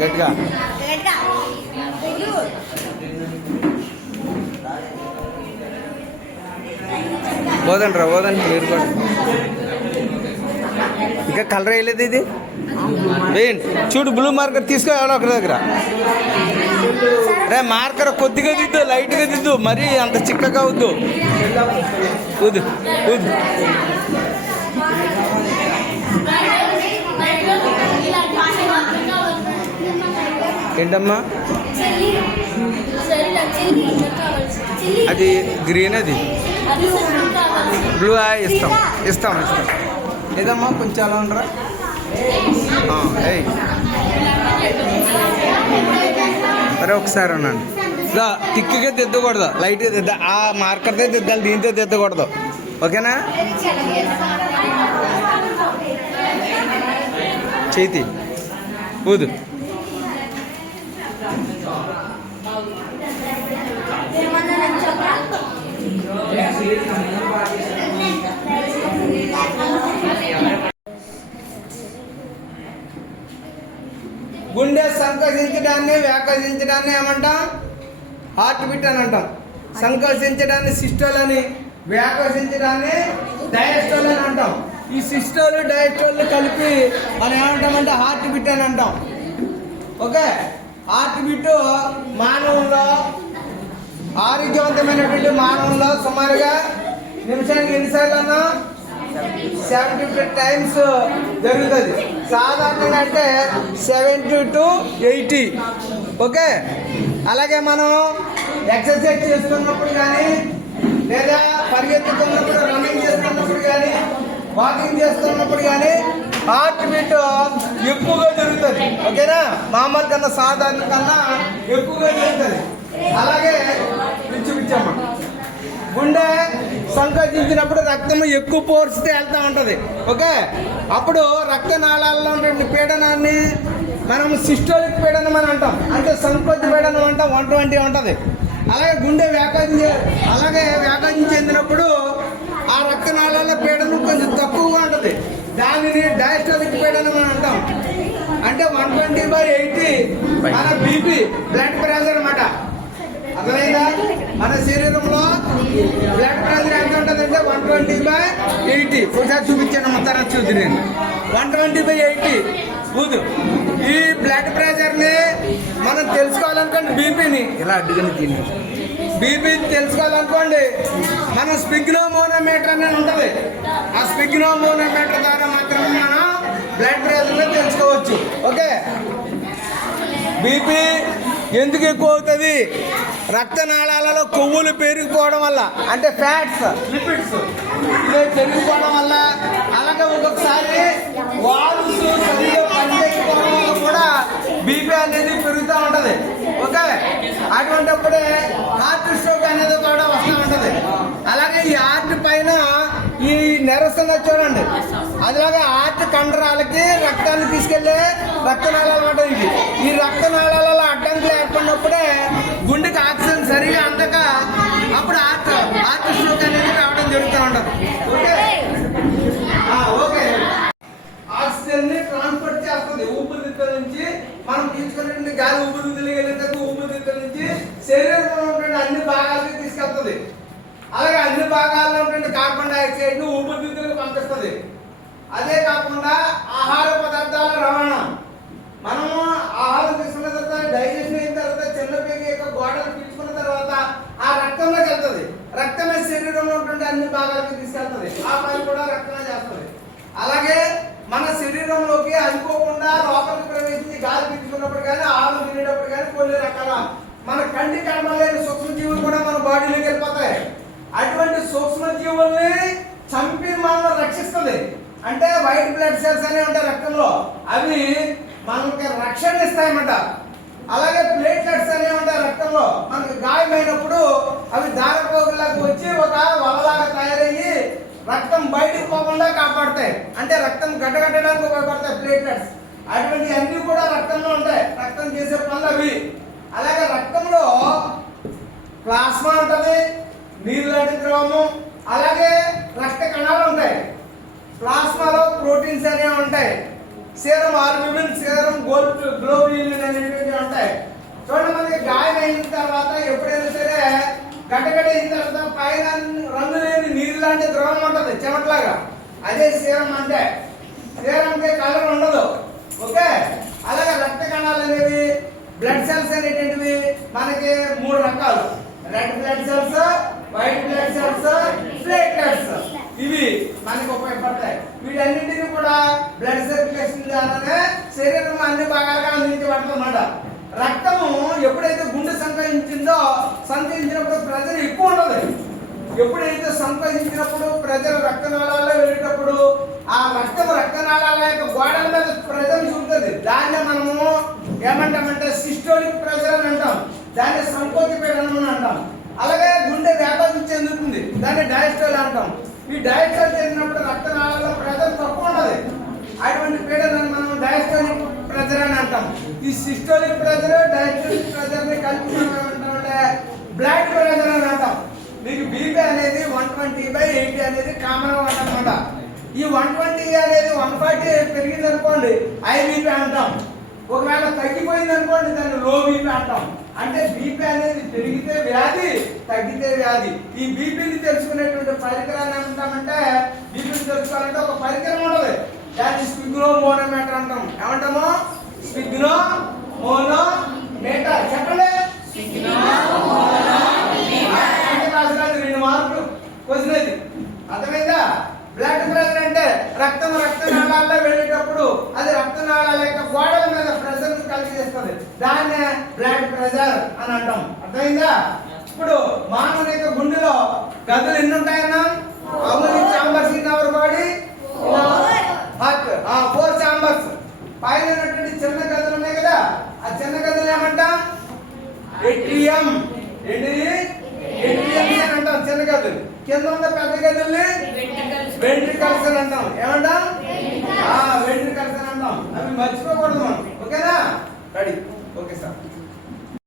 గట్టిగా పోదండి రా పోదండి మీరు కూడా. ఇంకా కలర్ వేయలేదు ఇది వేయండి. చూడు బ్లూ మార్కర్ తీసుకో ఎవడో ఒకరి దగ్గర. రే మార్కర్ కొద్దిగా దిద్దు, లైట్గా దిద్దు, మరీ అంత చిక్కగా వద్దు. ఊదు ఊదు. ఏంటమ్మా అది గ్రీన్, అది బ్లూ. ఇస్తాం ఇస్తాం ఇస్తాం. ఏదమ్మా కొంచెం అలా ఉండరా. సరే ఒకసారి అన్నాను. తిక్కుగా దిద్దకూడదు, లైట్గా దిద్ద. ఆ మార్కర్తో దిద్దాలి, దీంతో దిద్దకూడదు. ఓకేనా? చేతి ఊదు. గుండె సంకోచించడాన్ని వ్యాకోచించడాన్ని ఏమంటాం? హార్ట్ బీట్ అని అంటాం. సంకోచించడాన్ని సిస్టోల్ అని, వ్యాకోచించడాన్ని డయాస్టోల్ అని అంటాం. ఈ సిస్టోల్ డయాస్టోల్ కలిపి మనం ఏమంటామంటే హార్ట్ బీట్ అని అంటాం. ఓకే, హార్ట్ బీట్ మానవుల్లో, ఆరోగ్యవంతమైనటువంటి మానవుల్లో సుమారుగా నిమిషానికి ఎన్నిసార్లు అన్నా 70 times జరుగుతుంది. సాధారణంగా అంటే 70 to 80. ఓకే, అలాగే మనం ఎక్సర్సైజ్ చేస్తున్నప్పుడు కానీ, లేదా పరిగెత్తుతున్నప్పుడు, రన్నింగ్ చేస్తున్నప్పుడు కానీ, వాకింగ్ చేస్తున్నప్పుడు కానీ హార్ట్ బీట్ ఎక్కువగా జరుగుతుంది. ఓకేనా? మామూలు కన్నా, సాధారణ కన్నా ఎక్కువగా జరుగుతుంది. అలాగే పిచ్చామా, గుండె సంకోచించినప్పుడు రక్తం ఎక్కువ ఫోర్స్తో వెళ్తూ ఉంటుంది. ఓకే, అప్పుడు రక్తనాళాల్లో ఉండే పీడనాన్ని మనం సిస్టోలిక్ పీడనం అని అంటాం. అంటే సంకోచ పీడనం అంటాం. 120 ఉంటుంది. అలాగే గుండె వ్యాకోచం చెందినప్పుడు ఆ రక్తనాళాల పీడనం కొంచెం తక్కువగా ఉంటుంది. దానిని డయాస్టోలిక్ పీడనం అని అంటాం. అంటే 120/80 మన బీపీ, బ్లడ్ ప్రెషర్ అన్నమాట. అర్థమైందా? మన శరీరంలో బ్లడ్ ప్రెషర్ ఎంత ఉంటుందంటే 120/80. ఒకసారి చూపించాను మొత్తం చూద్ది. నేను 120/80 ఊదు. ఈ బ్లడ్ ప్రెషర్ని మనం తెలుసుకోవాలనుకోండి, బీపీని ఇలా అడ్డుకుని తిని బీపీని తెలుసుకోవాలనుకోండి, మనం స్పిగ్నోమోనోమీటర్ అనేది ఉంటుంది. ఆ స్పిగ్నోమోనోమీటర్ ద్వారా మాత్రమే మనం బ్లడ్ ప్రెషర్ని తెలుసుకోవచ్చు. ఓకే, బీపీ ఎందుకు ఎక్కువ అవుతుంది? రక్తనాళాలలో కొవ్వులు పెరిగిపోవడం వల్ల, అంటే ఫ్యాట్స్, లిపిడ్స్ పెరిగిపోవడం వల్ల. అలాగే ఒక్కొక్కసారి వాల్వ్స్ సరిగ్గా పనిచేయకపోవడం వల్ల కూడా బీపీ అనేది పెరుగుతూ ఉంటుంది. ఓకే, అటువంటిప్పుడే హార్ట్ స్ట్రోక్ అనేది కూడా వస్తూ ఉంటుంది. అలాగే ఈ హార్ట్ పైన ఈ నెరసిన చూడండి, అదిలాగా హార్ట్ కండరాలకి రక్తాన్ని తీసుకెళ్లే రక్తనాళాలు ఉంటుంది. ఈ రక్తనాళాలలో అడ్డంకులు ఏర్పడినప్పుడే గుండెకి ఆక్సిజన్ సరిగా అందక అప్పుడు హార్ట్ స్ట్రోక్ అనేది రావడం జరుగుతూ ఉంటుంది. ఓకే ఓకే, ఆక్సిజన్ ని ట్రాన్స్పోర్ట్ చేస్తుంది ఊపిరితిత్తుల నుంచి. మనం తీసుకునే గాలి ఊపిరితిత్తులకి వెళ్ళిన తర్వాత ఊపిరితిత్తుల నుంచి శరీరంలో ఉండే అన్ని భాగాలకి తీసుకెళ్తుంది. అలాగే అన్ని భాగాల్లో ఉండే కార్బన్ డైఆక్సైడ్ ను ఊపిరితిత్తులకు పంపిస్తుంది. అదే కాకుండా ఆహార పదార్థాల రవాణా, మనము ఆహారం తీసుకున్న తర్వాత డైజెషన్ అయిన తర్వాత చిన్నపేగి యొక్క గోడలు పీల్చుకున్న తర్వాత ఆ రక్తంలోకి వెళ్తుంది. రక్తమే శరీరంలో ఉంటుండే అన్ని భాగాలకి తీసుకెళ్తుంది. ఆ పని కూడా రక్తమే చేస్తుంది. అలాగే మన శరీరంలోకి అనుకోకుండా లోపలికి ప్రవేశించి గాలి పీల్చుకున్నప్పుడు కానీ, ఆహారం తినేటప్పుడు కానీ కొన్ని రకాల మన కంటి కనబడలేని సూక్ష్మజీవులు కూడా మన బాడీలోకి వెళ్ళిపోతాయి. అటువంటి సూక్ష్మజీవుల్ని చంపి మనం రక్షిస్తుంది. అంటే వైట్ బ్లడ్ సెల్స్ అనేవి ఉంటాయి రక్తంలో, అవి మనకి రక్షణ ఇస్తాయన్నమాట. అలాగే ప్లేట్లెట్స్ అనేవి ఉంటాయి రక్తంలో, మనకి గాయమైనప్పుడు రక్తం బయటకు పోకుండా కాపాడతాయి, అంటే రక్తం గడ్డగట్టడానికి ఉపయోగపడతాయి ప్లేట్లెట్స్. అటువంటి అన్ని కూడా రక్తంలో ఉంటాయి, రక్తం చేసే పనులు అవి. అలాగే రక్తంలో ప్లాస్మా ఉంటుంది, నీరు లాంటి ద్రవము, అలాగే రక్త కణాలు ఉంటాయి. ప్లాస్మాలో ప్రోటీన్స్ అనేవి ఉంటాయి, సీరం ఆల్బుమిన్, సీరం గ్లోబులిన్ అనేటువంటివి ఉంటాయి. చూడండి, మనకి గాయం అయిన తర్వాత ఎప్పుడైనా సరే గడ్డగడ్డ అయిన తర్వాత పైన రంగు లేని నీరు లాంటి ద్రవం ఉంటుంది చెమటలాగా, అదే సీరం అంటే. సీరంకి కలర్ ఉండదు, ఓకే. అలాగే రక్త కణాలు అనేవి, బ్లడ్ సెల్స్ అనేటువంటివి మనకి 3 రకాలు: red blood cells, white blood cells, platelets. ఇవి మనకి ఉపయోగపడతాయి. వీటన్నింటినీ కూడా బ్లడ్ సర్క్యులేషన్ ద్వారానే శరీరం అన్ని భాగాలుగా అందించబడుతుందన్నమాట. రక్తము ఎప్పుడైతే గుండె సంకోచించినప్పుడు ప్రెజర్ ఎక్కువ ఉండదు. ఎప్పుడైతే సంకోచించినప్పుడు ప్రెజర్ రక్తనాళాల్లో వెళ్ళేటప్పుడు ఆ రక్తనాళాల యొక్క గోడల మీద ప్రెజర్ చూపుతుంది. దాన్ని మనము ఏమంటామంటే సిస్టోలిక్ ప్రెజర్ అని అంటాం, దాన్ని సంకోచ పీడనం అని అంటాం. అలాగే గుండె వ్యాపకం చెందుతుంది, దాన్ని డయాస్టోల్ అంటాం. ఈ డయాస్టోల్ చెందినప్పుడు రక్తనాళాల్లో ప్రెజర్ తక్కువ ఉండదు, అటువంటి పీడనాన్ని మనం డయాస్టోలిక్ ప్రెజర్ అని అంటాం. ఈ సిస్టోలిక్ ప్రెజర్, డయాస్టోలిక్ ప్రెజర్ ని కలిపి మనం ఏమంటామంటే బ్లడ్ ప్రెజర్ అని అంటాం. మీకు బీపీ అనేది 120/80 అనేది కామన్ గా ఉందన్నమాట. ఈ 120 అనేది 140 పెరిగింది అనుకోండి హై బీపీ అంటాం. ఒకవేళ తగ్గిపోయింది అనుకోండి దాన్ని లో బీపీ అంటాం. అంటే బీపీ అనేది పెరిగితే వ్యాధి, తగ్గితే వ్యాధి. ఈ బీపీని తెలుసుకునేటువంటి పరికరాన్ని ఏమంటామంటే, బీపీని తెలుసుకోవాలంటే ఒక పరికరం ఉండదు, దాన్ని స్పిగ్నోమోనోమీటర్ అంటాం. ఏమంటాము? స్పిగ్నోమోనోమీటర్. చెప్పండి. 2 మార్కులు క్వశ్చన్. అర్థమైందా? బ్లడ్ ప్రెషర్ అంటే రక్తనాళాల్లో వెళ్ళేటప్పుడు అది రక్తనాళాల యొక్క గోడల మీద ప్రెషర్ కలిగిస్తుంది, దాన్నే బ్లడ్ ప్రెషర్ అని అంటాం. అర్థమైందా? ఇప్పుడు మానవుని యొక్క గుండెలో గదులు ఎన్ని ఉంటాయన్నా? అవును, chambers in our body 4 chambers. పైన ఉన్నటువంటి చిన్న గదులు ఉన్నాయి కదా, ఆ చిన్న గదులు ఏమంటాం? ఏట్రియం. ఏంటిది? ఏట్రియం అని అంటాం చిన్న గదులు. కింద ఉన్న పెద్ద గదుల్ని వెంట్రికల్స్ అని అంటాం. ఏమంటాం? వెంట్రికల్స్ అని అంటాం. అవి మర్చిపోకూడదు మనం, ఓకేనా? రెడీ.